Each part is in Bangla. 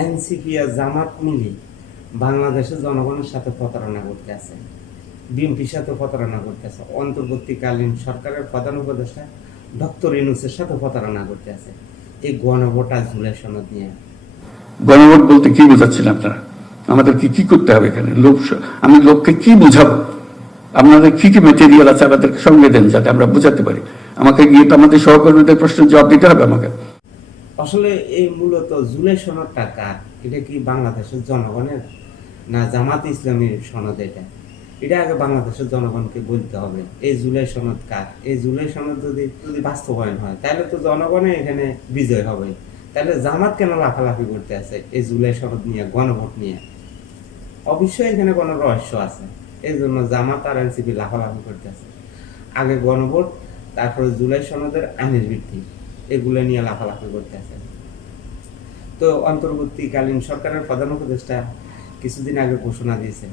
এনসিপি আর জামাত মিলে বাংলাদেশের জনগণের সাথে প্রতারণা করতে আছে। বিএনপির সাথে প্রতারণা করতে আছে। অন্তর্বর্তীকালীন সরকারের প্রধান উপদেষ্টা ডক্টর ইনুসের সাথে প্রতারণা করতে আছে। এই গণভোটা জুলাই সনদ নিয়ে। গণভোট বলতে কি বোঝাচ্ছেন আপনারা? আমাদেরকে কি করতে হবে এখানে? লোক আমি লোককে কি বুঝাবো? আপনাদের কি কি মেটেরিয়াল আছে আমাদেরকে সঙ্গে দেন যাতে আমরা বুঝাতে পারি। আমাকে গিয়ে তো আমাদের সহকর্মীদের প্রশ্নের জবাব দিতে হবে আমাকে। আসলে এই মূলত জুলাই সনদটা কার এটা কি বাংলাদেশের জনগণের না জামাত ইসলামীর সনদ এটা? এটা আগে বাংলাদেশের জনগণকে বলতে হবে, এই জুলাই সনদ কার? এই জুলাই সনদ যদি যদি বাস্তবায়ন হয়, তাহলে তো জনগণে এখানে বিজয় হবে। তাহলে জামাত কেন লাফালাফি করতে আছে এই জুলাই সনদ নিয়ে, গণভোট নিয়ে? অবশ্যই এখানে কোনো রহস্য আছে, এই জন্য জামাত আর এনসিপি লাফালাফি করতে আছে। আগে গণভোট, তারপরে জুলাই সনদের আইনের ভিত্তি। এগুলো নিয়ে লাফালাফি করতে আছে। তো অন্তর্বর্তীকালীন সরকারের প্রধান উপদেষ্টা কিছুদিন আগে ঘোষণা দিয়েছে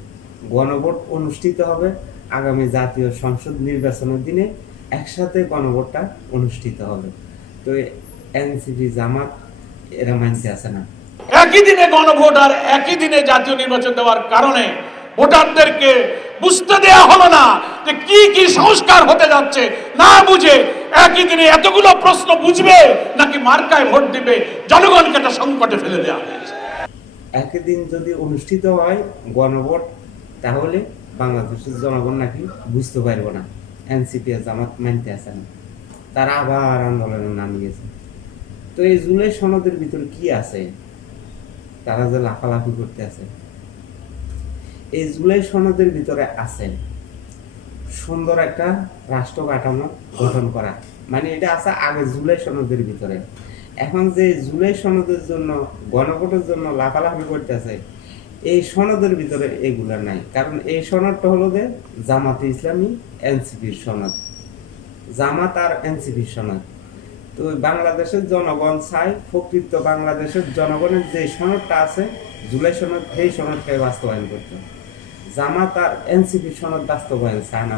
গণভোট অনুষ্ঠিত হবে আগামী জাতীয় সংসদ নির্বাচনের দিনে একসাথে গণভোটটা অনুষ্ঠিত হবে। তো এনসিপি জামাত এরা মানতে আছে না। একই দিনে গণভোট আর একই দিনে জাতীয় নির্বাচন দেওয়ার কারণে ভোটারদেরকে বুঝতে দেয়া হলো না যে কি কি সংস্কার হতে যাচ্ছে, না বুঝে একই দিনে এতগুলো প্রশ্ন বুঝবে, নাকি মার্কায় ভোট দিবে, জনগণকে একটা সংকটে ফেলে দেওয়া হয়েছে। একই দিন যদি অনুষ্ঠিত হয় গণভোট, তাহলে বাংলাদেশের জনগণ নাকি বুঝতে পারব না। এনসিপি জামাত মানতে আছে না। তারা আবার আন্দোলনে নামিয়েছে। তো এই জুলাই সনদের ভিতরে কি আছে? তারা যে লাফালাফি করতে আছে। এই জুলাই সনদের ভিতরে আছে সুন্দর একটা রাষ্ট্র কাঠামো গঠন করা। মানে এটা আছে আগে জুলাই সনদের ভিতরে। এখন যে জুলাই সনদের জন্য, গণভোটের জন্য লাফালাফি করতেছে, এই সনদের ভিতরে এগুলা নাই। কারণ এই সনদটা হলো যে জামাতে ইসলামী এনসিপির সনদ। জামাত আর এনসিপির সনদ। তো বাংলাদেশের জনগণ চাই প্রকৃত বাংলাদেশের জনগণের যে সনদটা আছে, জুলাই সনদ সেই সনদকে বাস্তবায়ন করতে। জামাত আর এনসিপি সনদ বাস্তবায়ন চায় না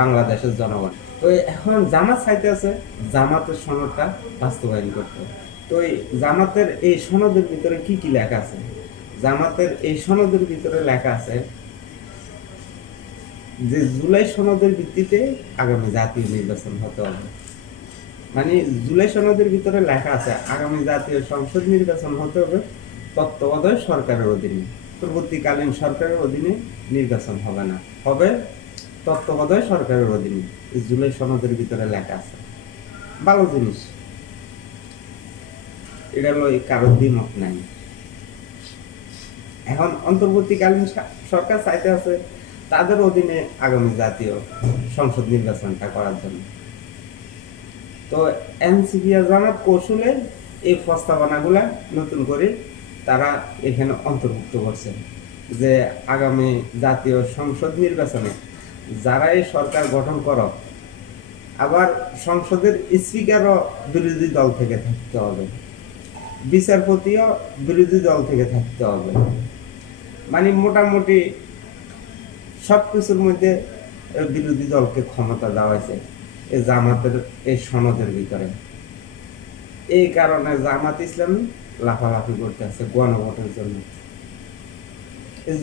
বাংলাদেশের জনগণ। তো এখন জামাত চাইতে আছে জামাতের সনদটা বাস্তবায়ন করতে। তো এই জামাতের এই সনদের ভিতরে কি কি লেখা আছে? জামাতের এই সনদের ভিতরে লেখা আছে যে জুলাই সনদের ভিত্তিতে আগামী জাতীয় নির্বাচন হতে হবে। মানে জুলাই সনদের ভিতরে লেখা আছে, আগামী জাতীয় সংসদ নির্বাচন হতে হবে তত্ত্বাবধায়ক সরকারের অধীনে। পরবর্তীকালীন সরকারের অধীনে নির্বাচন হবে না। হবে তত্ত্বাবধায়ক সরকারের অধীনে। জুলাই সনদের ভিতরে লেখা আছে। ভালো জিনিস। এটা হলো কারোর দ্বিমত নাই। এখন অন্তর্বর্তীকালীন সরকার চাইতে আছে তাদের অধীনে আগামী জাতীয় সংসদ নির্বাচনটা করার জন্য। তো এনসিপি জামাত কৌশলে এই প্রস্তাবনাগুলা নতুন করে তারা এখানে অন্তর্ভুক্ত করছে যে আগামী জাতীয় সংসদ নির্বাচনে যারা এই সরকার গঠন করো আবার সংসদের স্পিকারও বিরোধী দল থেকে থাকতে হবে, বিচারপতিও বিরোধী দল থেকে থাকতে হবে। মানে মোটামুটি সব কিছুর মধ্যে বিরোধী দলকে ক্ষমতা দেওয়া হয়েছে এই জামাতের এই সনদের ভিতরে। এই কারণে জামাত ইসলামী লাফালাফি করতে আছে গণভোটের জন্য।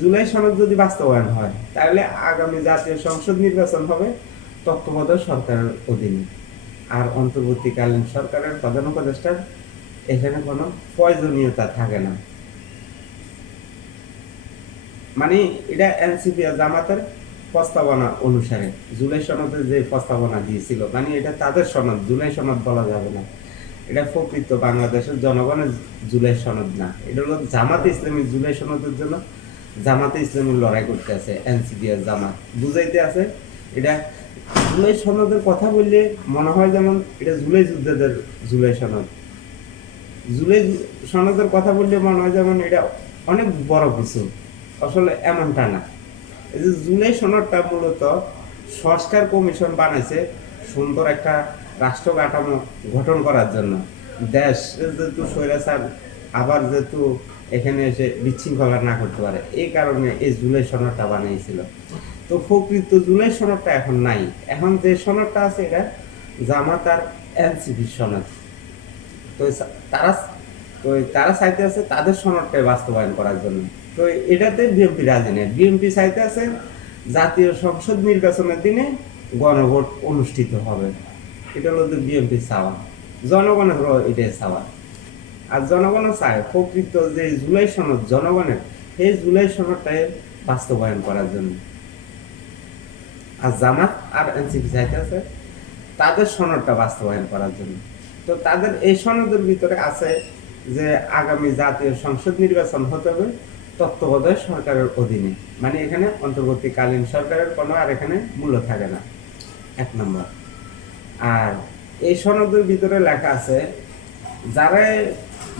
জুলাই সনদ যদি বাস্তবায়ন হয়, তাহলে আগামী জাতীয় সংসদ নির্বাচন হবে তত্ত্বাবধায়ক সরকারের অধীনে। আর অন্তর্বর্তীকালীন সরকারের প্রধান উপদেষ্টার এখানে কোনো প্রয়োজনীয়তা থাকে না। মানে এটা এনসিপি আর জামাতের প্রস্তাবনা অনুসারে, জুলাই সনদের যে প্রস্তাবনা দিয়েছিল মানে এটা তাদের সনদ, জুলাই সনদ বলা যাবে না। এটা প্রকৃত বাংলাদেশের জনগণের জুলাই সনদ না। এটা হলো জামাতে ইসলামী জুলাই সনদের জন্য জামাতে ইসলামী লড়াই করতে আছে, এনসিপি আর জামাত। বুঝাইতে আছে, এটা জুলাই সনদের কথা বললে মনে হয় যেমন এটা জুলাই যুদ্ধদের জুলাই সনদ। জুলাই সনদের কথা বললে মনে হয় যেমন এটা অনেক বড় কিছু, আসলে এমনটা না। এই যে জুলাই সনদটা মূলত সংস্কার কমিশন বানাইছে সুন্দর একটা রাষ্ট্র কাঠামো গঠন করার জন্য। দেশ যেহেতু স্বৈরাচার, আবার যেহেতু এখানে এসে বিশৃঙ্খলা না করতে পারে, এই কারণে এই জুলাই সনদটা বানিয়েছিল। তো প্রকৃত জুলাই সনদটা এখন নাই। এখন যে সনদটা আছে এটা জামাত আর এনসিপির সনদ। তো তারা তো তারা চাইতে আছে তাদের সনদটাই বাস্তবায়ন করার জন্য। তো এটাতে বিএনপি রাজি নেই। বিএনপি চাইতে আছে জাতীয় সংসদ নির্বাচনের দিনে গণভোট অনুষ্ঠিত হবে। এটা হলো বিএনপি চাওয়া জনগণের এটাই চাওয়া আর জনগণও চায় প্রকৃত যে জুলাই সনদ জনগণের, সেই জুলাই সনদটাই বাস্তবায়ন করার জন্য। আর জামাত আর এনসিপি চাইতে আছে, তাদের সনদটা বাস্তবায়ন করার জন্য। তো তাদের এই সনদের ভিতরে আছে যে আগামী জাতীয় সংসদ নির্বাচন হতে হবে তত্ত্বাবধায়ক সরকারের অধীনে। মানে এখানে অন্তর্বর্তীকালীন সরকারের কোনো আর এখানে মূল্য থাকে না। এক নম্বর। আর এই সনদের ভিতরে লেখা আছে, যারা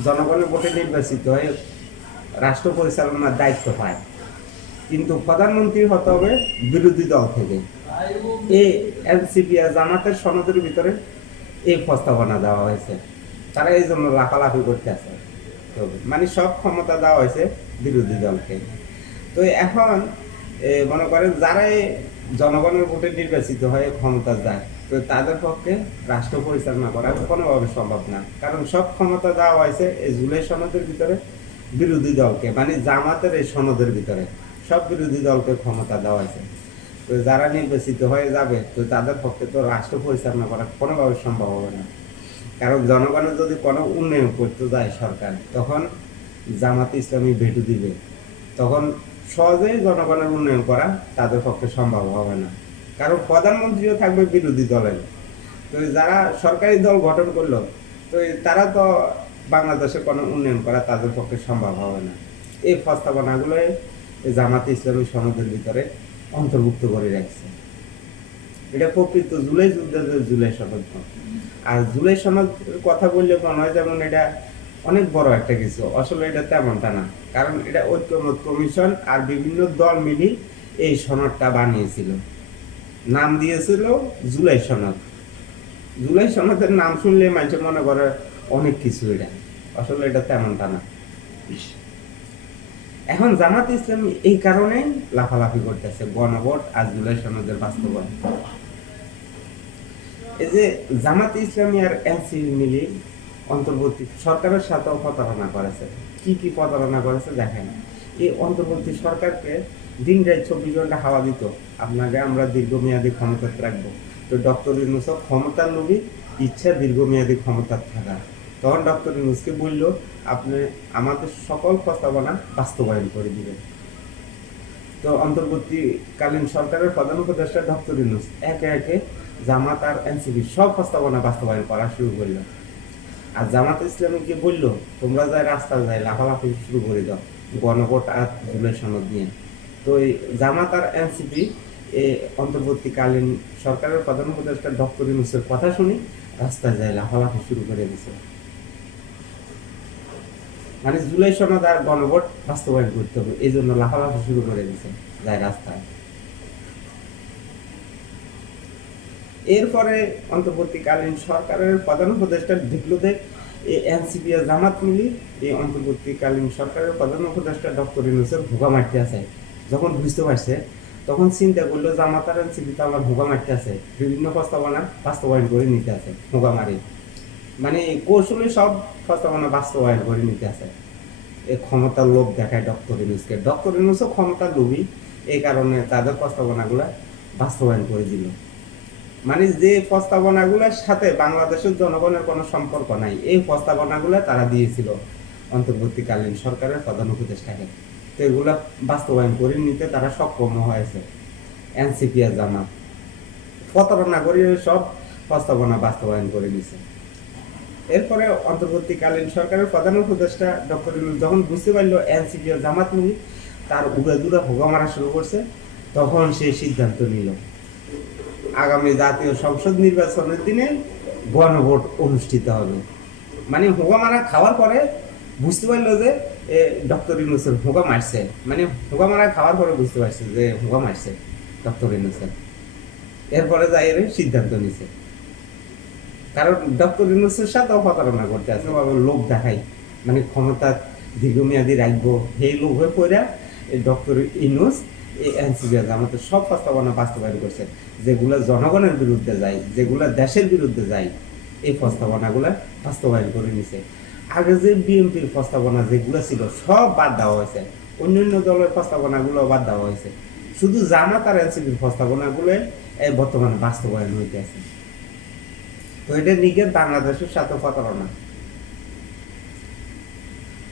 জনগণের ভোটে নির্বাচিত হয়ে রাষ্ট্র পরিচালনার দায়িত্ব পায়। কিন্তু প্রধানমন্ত্রী হতে হবে বিরোধী দল থেকে। এই এনসিপি আর জামাতের সনদের ভিতরে এই প্রস্তাবনা দেওয়া হয়েছে। তারা এই জন্য লাফালাফি করতে আছে। তো মানে সব ক্ষমতা দেওয়া হয়েছে বিরোধী দলকে। তো এখন মনে করেন যারাই জনগণের ভোটে নির্বাচিত হয়ে ক্ষমতা যায় তো তাদের পক্ষে রাষ্ট্র পরিচালনা করা কোনোভাবে সম্ভব না। কারণ সব ক্ষমতা দেওয়া হয়েছে, এই জুলাই সনদের ভিতরে বিরোধী দলকে মানে জামাতের এই সনদের ভিতরে সব বিরোধী দলকে ক্ষমতা দেওয়া হয়েছে। তো যারা নির্বাচিত হয়ে যাবে, তো তাদের পক্ষে তো রাষ্ট্র পরিচালনা করা কোনোভাবে সম্ভব হবে না। কারণ জনগণের যদি কোনো উন্নয়ন করতে যায় সরকার, তখন জামাত ইসলামী ভেটু দিবে। তখন সহজেই জনগণের উন্নয়ন করা তাদের পক্ষে সম্ভব হবে না। কারণ প্রধানমন্ত্রীও থাকবে বিরোধী দলের। তো যারা সরকারি দল গঠন করল, তো তারা তো বাংলাদেশে কোনো উন্নয়ন করা তাদের পক্ষে সম্ভব হবে না। এই প্রস্তাবনাগুলো জামাত ইসলামী সনদের ভিতরে অন্তর্ভুক্ত করে রাখছে। এটা প্রকৃত জুলাই যুদ্ধের জুলাই সনদ আর জুলাই সনদ কথা বললে মনে হয় যেমন এটা অনেক বড় একটা কিছু, আসলে এটা তেমনটা না। কারণ এটা ঐক্যমত কমিশন আর বিভিন্ন দল মিলি এই সনদটা বানিয়েছিল। নাম দিয়েছিল জুলাই সনদ। জুলাই সনদের নাম শুনলে মানুষের মনে করে অনেক কিছু এটা। আসলে এটা তেমনটা না। এখন জামাত ইসলামী এই কারণে লাফালাফি করতেছে, গণভোট আর জুলাই সনদের বাস্তবায়ন। এই যে জামাত ইসলামী আর এনসিপি মিলে অন্তর্বর্তী সরকারের সাথেও প্রতারণা করেছে। কি কি প্রতারণা করেছে দেখেন। এই অন্তর্বর্তী সরকারকে দিন রাত চব্বিশ ঘণ্টা হাওয়া দিত। আপনাকে আমরা দীর্ঘমেয়াদী ক্ষমতাতে রাখব। তো ডক্টর ইউনুস ক্ষমতার লোভী, ইচ্ছা দীর্ঘমেয়াদী ক্ষমতার থাকা। তখন ডক্টর ইউনুসকে বলল, আপনি আমাদের সকল প্রস্তাবনা বাস্তবায়ন করে দিবেন। তো অন্তর্বর্তীকালীন সরকারের প্রধান উপদেষ্টা ডক্টর ইউনুস একে একে জামাত আর এনসিপি সব প্রস্তাবনা বাস্তবায়ন করা শুরু করল। আর জামাত ইসলামীকে বলল, তোমরা যাই রাস্তা যাই লাফালাফি শুরু করে দাও গণভোট আর জুলাই নিয়ে। তো এই জামাত আর এনসিপি অন্তর্বর্তীকালীন সরকারের প্রধান উপদেষ্টা ডক্টর ইউনুসের কথা শুনি, রাস্তায় যায় লাফালাফি শুরু করে দিছে। মানে জুলাই সনদ আর গণভোট বাস্তবায়ন করতে হবে, এই জন্য লাফালাফি শুরু করে দিছে, যায় রাস্তায়। এরপরে অন্তর্বর্তীকালীন সরকারের প্রধান উপদেষ্টা ঢিকলুতে এই এনসিপি জামাত মিলি এই অন্তর্বর্তীকালীন সরকারের প্রধান উপদেষ্টা ডক্টর ইউনুসের ভোগা মারতে আছে। যখন বুঝতে পারছে, তখন চিন্তা করল যে আমার এনসিপি তো আমার ভোগা মারতে আছে। বিভিন্ন প্রস্তাবনা বাস্তবায়ন করে নিতে আছে ভোগা মারি। মানে কৌশলে সব প্রস্তাবনা বাস্তবায়ন করে নিতে আছে। এই ক্ষমতার লোভ দেখায় ডক্টর ইউনুসকে। ডক্টর ইউনুসও ক্ষমতার লোভী, এই কারণে তাদের প্রস্তাবনাগুলা বাস্তবায়ন করে দিল। মানে যে প্রস্তাবনাগুলোর সাথে বাংলাদেশের জনগণের কোনো সম্পর্ক নাই, এই প্রস্তাবনাগুলো তারা দিয়েছিল অন্তর্বর্তীকালীন সরকারের প্রধান উপদেষ্টাকে। তো এগুলা বাস্তবায়ন করে নিতে তারা সক্ষম হয়েছে। এনসিপি আর জামাত। প্রতারণা করে সব প্রস্তাবনা বাস্তবায়ন করে নিছে। এরপরে অন্তর্বর্তীকালীন সরকারের প্রধান উপদেষ্টা ডক্টর যখন বুঝতে পারল এনসিপি জামাত মিলি তার উড়ে দূরে হোগা মারা শুরু করছে, তখন সে সিদ্ধান্ত নিল। আগামী জাতীয় সংসদ নির্বাচনের দিনে গণভোট অনুষ্ঠিত হবে। মানে হোগা মারা খাওয়ার পরে বুঝতে পারল যে ডক্টর ইউনুসের হোগা মারছে। মানে হোগা মারা খাওয়ার পরে বুঝতে পারছে যে হোগা মারছে ডক্টর ইউনুসের। এরপরে যাই সিদ্ধান্ত নিছে। কারণ ডক্টর ইউনুসের সাথেও প্রতারণা করতে আছে লোক দেখাই মানে ক্ষমতা দীর্ঘমেয়াদী রাখব সেই লোক হয়ে পড়ে ডক্টর ইউনুস এই এনসিবি আমাদের সব প্রস্তাবনা বাস্তবায়ন করছে। যেগুলো জনগণের বিরুদ্ধে যায়, যেগুলো দেশের বিরুদ্ধে যায়, এই প্রস্তাবনাগুলো বাস্তবায়ন করে নিছে। আগে যে বিএনপির প্রস্তাবনা যেগুলো ছিল, সব বাদ দেওয়া হয়েছে। অন্যান্য দলের প্রস্তাবনাগুলো বাদ দেওয়া হয়েছে। শুধু জামাত আর এনসিপির প্রস্তাবনাগুলো এই বর্তমানে বাস্তবায়ন হইতে আছে। তো এটা নিগের বাংলাদেশের সাথে প্রতারণা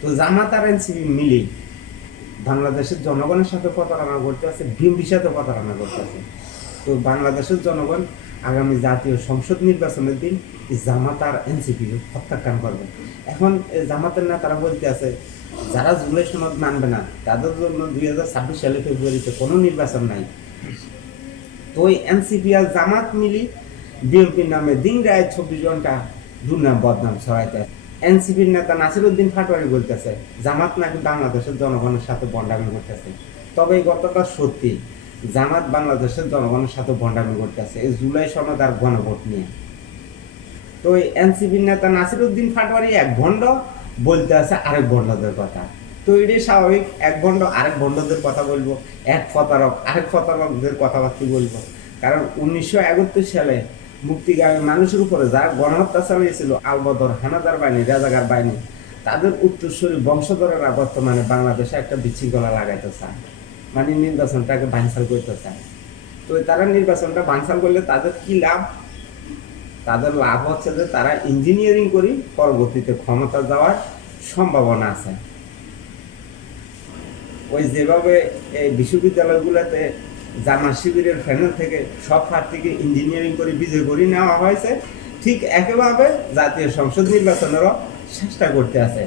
তো জামাত আর এনসিপি মিলে বাংলাদেশের জনগণের সাথে প্রতারণা করতে আছে, বিএনপির সাথে প্রতারণা করতে আছে। তো বাংলাদেশের জনগণ আগামী জাতীয় সংসদ নির্বাচনের দিন জামাত আর এনসিপি প্রত্যাখ্যান করবে। এখন জামাতের নেতারা বলতে আছে, যারা জুলাই সনদ মানবে না, তাদের জন্য দুই হাজার ছাব্বিশ সালে ফেব্রুয়ারিতে কোনো নির্বাচন নাই। তো ওই এনসিপি আর জামাত মিলি বিএনপির নামে দিন রায় চব্বিশ ঘণ্টা দুর্নাম, বদনাম ছড়াইতে এনসিপির নেতা নাসিরুদ্দিন ফাটোয়ারি বলতেছে, জামাত নাকি বাংলাদেশের জনগণের সাথে বন্ডামি করতেছে। তবে এই কথাটা সত্যি। জামাত বাংলাদেশের জনগণের সাথে বন্ডামি করতেছে। এই জুলাই সনদ আর গণভোট নিয়ে। তো এই এনসিপির নেতা নাসিরুদ্দিন ফাটোয়ারি এক ভণ্ড, বলতে আছে আরেক ভণ্ডদের কথা। তো এটাই স্বাভাবিক, এক ভণ্ড, আরেক ভণ্ডদের কথা বলব, এক প্রতারক, আরেক প্রতারকদের কথাবার্তা বলব। কারণ উনিশশো একাত্তর সালে মুক্তিগামী মানুষের উপরে যারা গণহত্যা চালিয়েছিল, আলবদর, হানাদার বাহিনী রাজাগার বাহিনী, তাদের উত্তরসূরি বংশধরেরা বর্তমানে বাংলাদেশে একটা বিশৃঙ্খলা লাগাইতে চায়। মানে নির্বাচনটাকে বানসাল করতে চায়। তো তারা নির্বাচনটা বানসাল করলে তাদের কি লাভ? তাদের লাভ হচ্ছে যে তারা ইঞ্জিনিয়ারিং করি পরবর্তীতে ক্ষমতা যাওয়ার সম্ভাবনা আছে। ওই যেভাবে এই বিশ্ববিদ্যালয়গুলোতে জামা শিবিরের প্যানেল থেকে সব প্রার্থীকে ইঞ্জিনিয়ারিং করে বিজয় করে নেওয়া হয়েছে, ঠিক একইভাবে জাতীয় সংসদ নির্বাচনেরও চেষ্টা করতে আছে।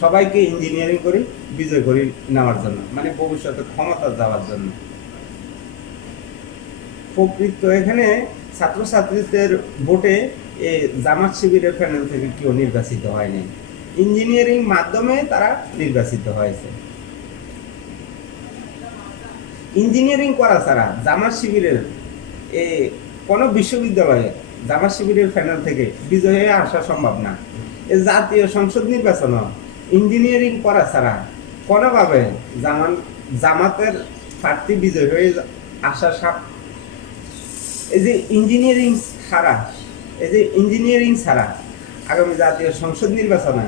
সবাইকে ইঞ্জিনিয়ারিং করে, বিজয় করে নেওয়ার জন্য। মানে ভবিষ্যতে ক্ষমতা যাওয়ার জন্য। প্রকৃত এখানে ছাত্রছাত্রীদের ভোটে এই জামাত শিবিরের প্যানেল থেকে কেউ নির্বাচিত হয়নি। ইঞ্জিনিয়ারিং মাধ্যমে তারা নির্বাচিত হয়েছে। ইঞ্জিনিয়ারিং করা ছাড়া জামাত শিবিরের এ কোনো বিশ্ববিদ্যালয়ে জামাত শিবিরের প্যানেল থেকে বিজয় হয়ে আসা সম্ভব না। এ জাতীয় সংসদ নির্বাচন ইঞ্জিনিয়ারিং করা ছাড়া কোনোভাবে জামান জামাতের প্রার্থী বিজয় হয়ে আসা সাপ- এই যে ইঞ্জিনিয়ারিং ছাড়া এই যে ইঞ্জিনিয়ারিং ছাড়া আগামী জাতীয় সংসদ নির্বাচনে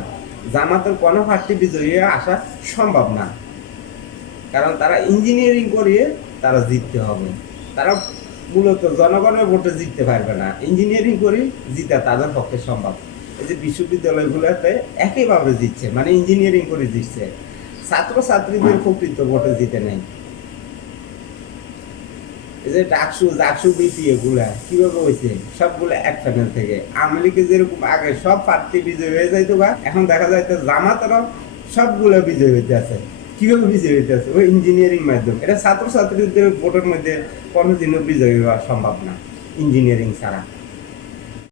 জামাতের কোনো প্রার্থী বিজয়ী হয়ে আসা সম্ভব না। কারণ তারা ইঞ্জিনিয়ারিং করিয়ে তারা জিততে হবে। তারা মূলত জনগণের ভোটে জিততে পারবে না। ইঞ্জিনিয়ারিং করে জিতা তাদের পক্ষে সম্ভব। এই যে বিশ্ববিদ্যালয়গুলোতে একইভাবে জিতছে মানে ইঞ্জিনিয়ারিং করে জিতছে ছাত্রছাত্রীদের প্রকৃত ভোটে জিতে নেই। এই যে ডাকসু ডাকসু বিপি এগুলা কীভাবে হয়েছে সবগুলো এক প্যানেল থেকে। আওয়ামী লীগের যেরকম আগে সব প্রার্থী বিজয় হয়ে যাইতো বা এখন দেখা যাইতে জামাতেরও সবগুলো বিজয় হইতে আছে। কীভাবে বিজয় হইতে আছে? ওই ইঞ্জিনিয়ারিং মাধ্যম। এটা ছাত্রছাত্রীদের ভোটের মধ্যে কোনোদিনও বিজয়ী হওয়া সম্ভব না ইঞ্জিনিয়ারিং ছাড়া।